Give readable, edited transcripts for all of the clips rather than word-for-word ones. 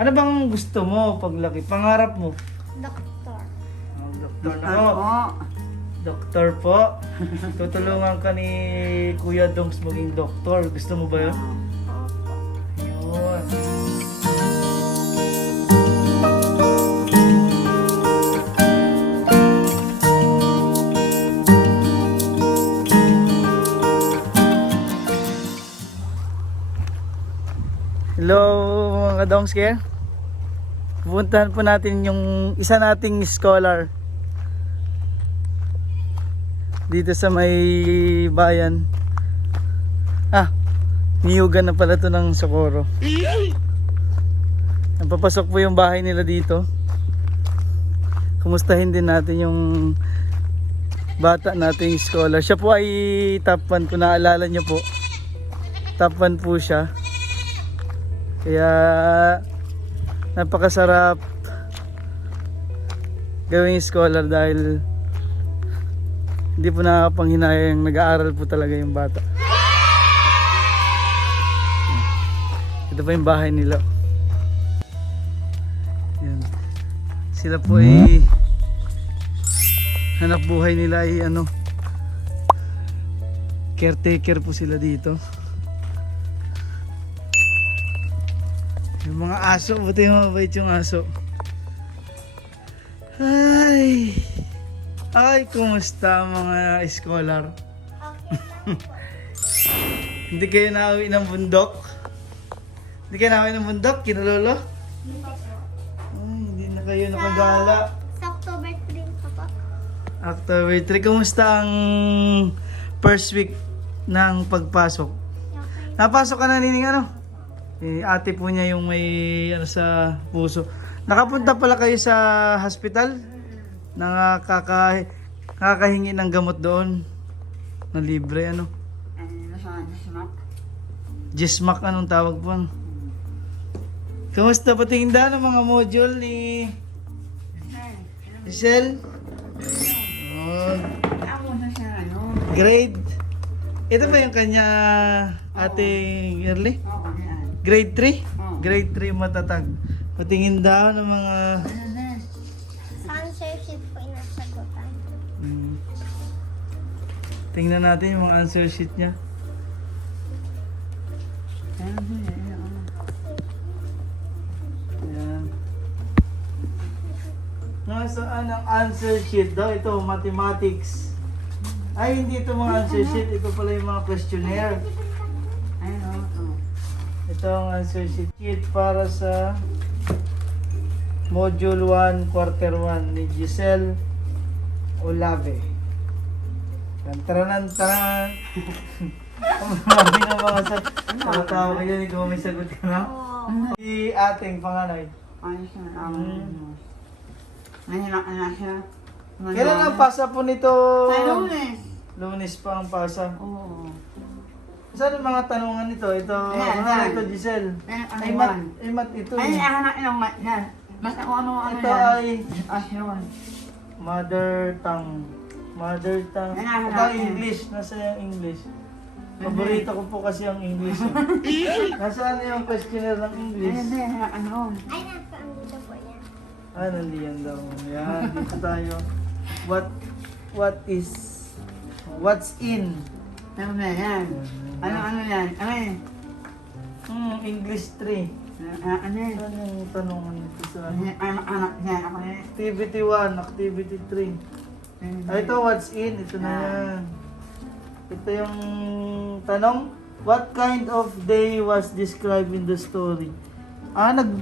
Ano bang gusto mo paglaki? Pangarap mo? Doktor. Oh, doktor na mo. Doktor po. Tutulungan ka ni Kuya Dongs maging doktor. Gusto mo ba yun? Opo. Yun. Hello mga Dongs care. Pupuntahan po natin yung isa nating scholar dito sa may bayan. Niyugan na pala to ng Socorro. Napapasok po yung bahay nila dito. Kumustahin din natin yung bata nating scholar. Siya po ay top 1 kung naalala nyo po. Top 1 po siya. Kaya napakasarap gawing scholar dahil hindi po nakakapanghinayang, nag-aaral po talaga yung bata. Ito pa yung bahay nila. Yan. Sila po ay hanap buhay nila ay caretaker po sila dito. Yung mga aso, buti yung mabait yung aso. Ay, kumusta mga scholar? Okay lang po. Hindi kayo nauwi ng bundok? Hindi kayo nauwi ng bundok, kinulolo? Hindi po. Ay, hindi na kayo nakagala. Sa October 3 pa po. October 3, kumusta ang first week ng pagpasok? Okay. Napasok ka na nining ate po niya yung may sa puso. Nakapunta pala kayo sa hospital? Nakakahingi ng gamot doon na libre Gismac anong tawag po? Kamusta patingin daw ng mga module ni Giselle? Oh, grade. Ito ba yung kanya ating early? Grade 3? Grade 3 matatag. Patingin daw ng mga Sa answer sheet po inasagutan. tingnan natin yung mga answer sheet niya. Ayan. Nasaan ang answer sheet daw? Ito, mathematics. Ay, hindi ito mga answer sheet. Ito pala yung mga questionnaire. Ito ang answer sheet para sa Module 1, Quarter 1 ni Giselle Olave. Tantaranantan. Marami na mga tawa kayo, hindi ko may sagot ka na. Si ating panganay. Kailan ang pasa po nito? Lunes pa ang pasa. Saan ang mga tanungan nito? Ito, ito Giselle. Ay, mat ito. Ito ay mother tongue. Mother tongue. Ito English. Nasa yung English. Paborito ko po kasi ang English. Nasaan yung questionnaire ng English? Ay, nasa po yan. Nandiyan daw. Yan, dito tayo. What's in? Ano yan? Ano yan? English 3. Ano yan? Ano yung tanungan nito sa Anak yan. Ako yan. Activity 1, Activity 3. Ito, what's in? Ito na yan. Ito yung tanong. What kind of day was described in the story?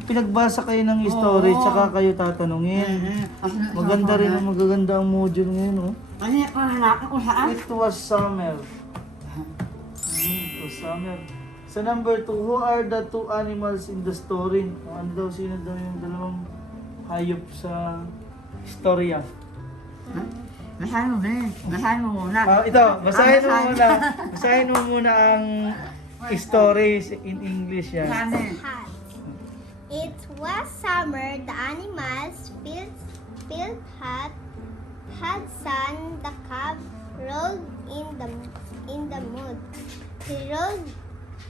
Pinagbasa kayo ng story, tsaka kayo tatanungin. Maganda rin, magaganda ang module ngayon, Ano yan? Hanapin ko saan? It was summer. It was summer. Sa number 2, who are the two animals in the story? Ano daw, sino daw yung dalawang hayop sa istorya? Basahin mo ba? Basahin mo muna. Ito, basahin mo muna. Basahin mo muna ang stories in English yan. Basahin. It was summer. The animals felt hot. Had sun. The cub rolled in the mud. He rolled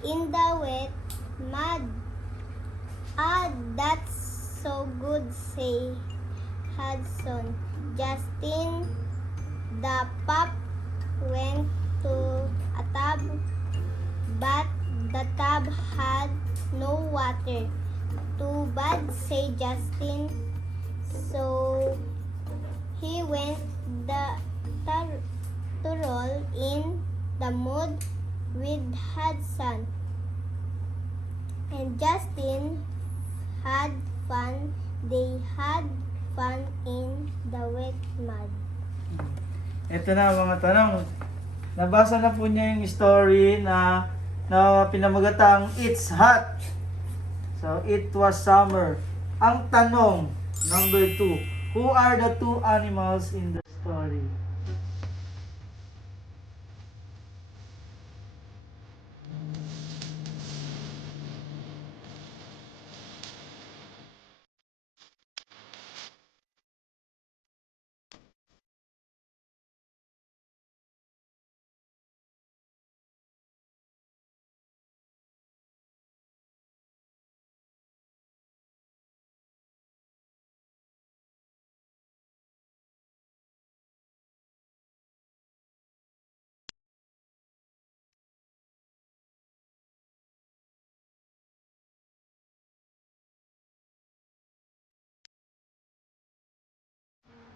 in the wet mud. That say Hudson. Justin the pup went to a tub, but the tub had no water. Too bad, say Justin. So he went to roll in the mud with Hudson. And Justin had fun. They had fun in the wet mud. Ito na mga tanong. Nabasa na po niya yung story na pinamagatang It's Hot. So, it was summer. Ang tanong, number 2. Who are the two animals in the story?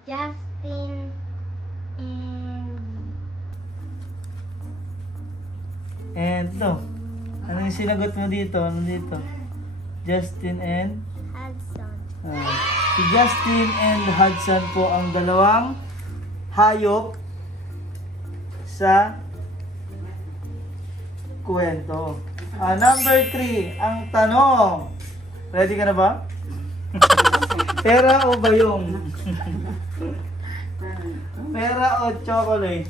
Justin And no. Ano yung sinagot mo dito? Ano dito? Justin and? Hudson. Si Justin and Hudson po ang dalawang hayop sa kwento. Number 3, ang tanong. Ready ka na ba? Pera o bayong? Pera o chocolate?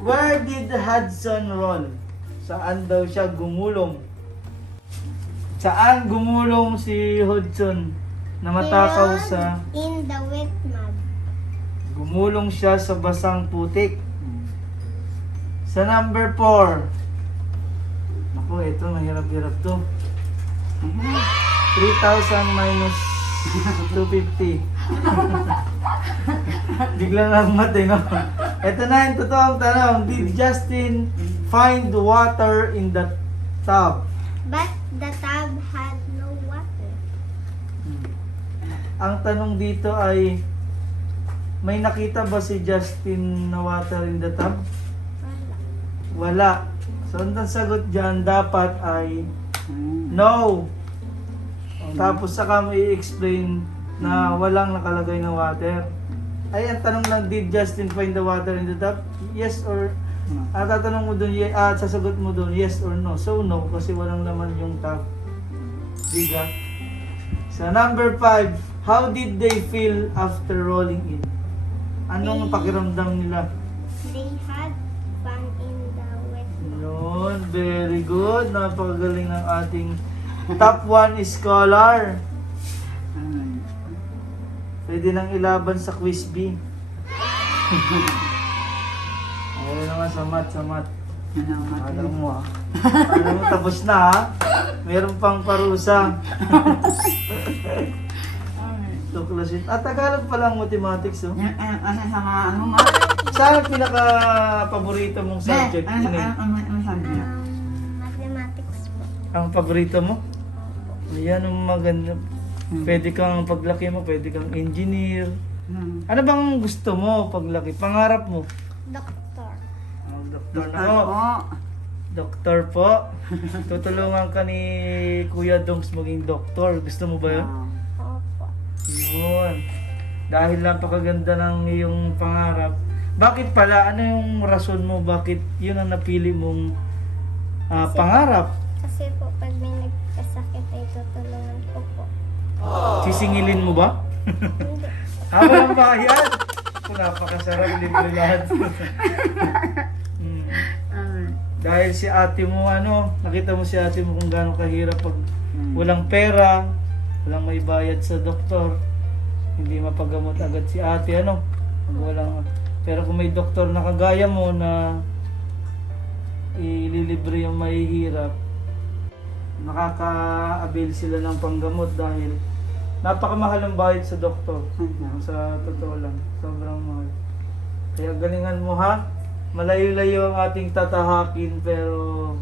Where did Hudson roll? Saan daw siya gumulong? Saan gumulong si Hudson na matakaw He sa... rolled in the wet mud. Gumulong siya sa basang putik. Sa number 4. Naku, ito mahirap-hirap to. 3,000 minus 250. Bigla lang mati, no? Ito na yung totoong tanong. Did Justin find water in the tub? But the tub had no water. Ang tanong dito ay, may nakita ba si Justin na water in the tub? Wala. Wala. So, ang sagot dyan dapat ay no. Tapos saka mo i-explain na walang nakalagay na water. Ay, ang tanong lang, did Justin find the water in the tub? Yes or... tatanong mo dun, sasagot mo dun, yes or no. So, no, kasi walang laman yung tub. Diga? Sa number 5, how did they feel after rolling in? Anong pakiramdam nila? They had fun in the wet mud. Yun, very good. Napakagaling ng ating top 1 scholar. Pwede nang ilaban sa quiz B. Ayun naman sa mat. Alam mo Alam mo, tapos na ha. Meron pang parusa. Tuklasin. Tagalog pa lang mathematics, oh. Ano sa mga ano nga? Saan ang pinaka-paborito mong subject? Ano Yun eh. sabi niya? Mathematics po. Ang paborito mo? Ayan ang maganda. Pwede kang paglaki mo, pwede kang engineer. Ano bang gusto mo paglaki? Pangarap mo? Doctor. Doktor na ako. Doktor po. Tutulungan ka ni Kuya Dongs maging doktor. Gusto mo ba yun? Opo. Yun. Dahil napakaganda ng iyong pangarap. Bakit pala? Ano yung rason mo? Bakit yun ang napili mong pangarap? Kasi po pag may nagkasakit ay tutulungan ko po. Sisingilin mo ba? Hindi. Walang bayad. Napakasarap, libre lahat. Dahil si ate mo, nakita mo si ate mo kung gaano kahirap pag walang pera, walang may bayad sa doktor, hindi mapagamot agad si ate, pag walang, pero kung may doktor na kagaya mo na ililibre yung mahihirap, makaka-avail sila ng panggamot dahil Napakamahal ang bayad sa doktor. Sa totoo lang. Sobrang mahal. Kaya galingan mo ha. Malayo-layo ang ating tatahakin pero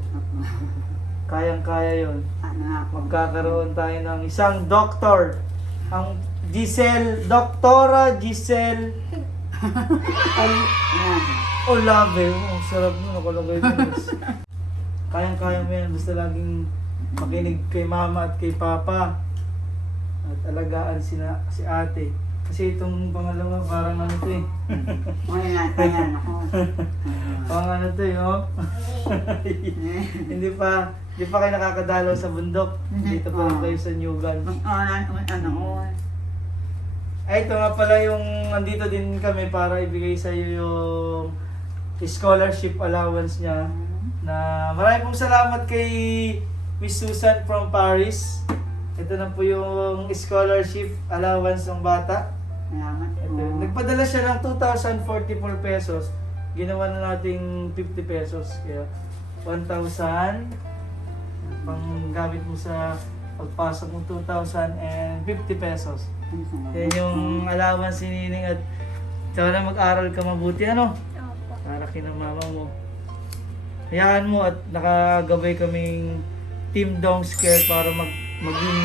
kayang-kaya yon. Ano nga po? Magkakaroon tayo ng isang doktor. Ang Doktora Giselle Ayan. Olave. Ang sarap nun, nakalagay din. Kayang-kaya mo yan. Basta laging makinig kay mama at kay papa. At alagaan si ate. Kasi itong pangalawa parang ano to eh. Ayan ako. Pang ano to eh, oh. hindi pa kayo nakakadalaw sa bundok. Dito pa lang kayo sa Newgan. Ay, ito nga pala yung andito din kami para ibigay sa iyo yung scholarship allowance niya. Na maraming pong salamat kay Miss Susan from Paris. Ito na po yung scholarship allowance ng bata. Salamat po. Ito, nagpadala siya ng 2,044 pesos. Ginawa na nating 50 pesos. Kaya 1,000. Pang gamit mo sa pagpasok mo 2,050 pesos. Yan yung allowance ni Nining at sana mag-aral ka mabuti. Ano? Opo. Para kinamama mo. Hayaan mo at nakagabay kaming Team Dongs Care para maging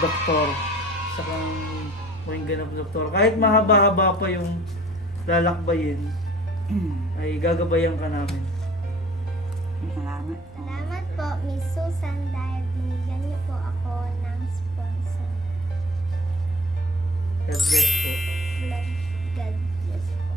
doktor. Saka maging ganap doktor. Kahit mahaba-haba pa yung lalakbayin, ay gagabayan ka namin. Salamat po. Salamat po, Miss Susan, dahil binigyan niyo po ako ng sponsor. God bless po. God bless po.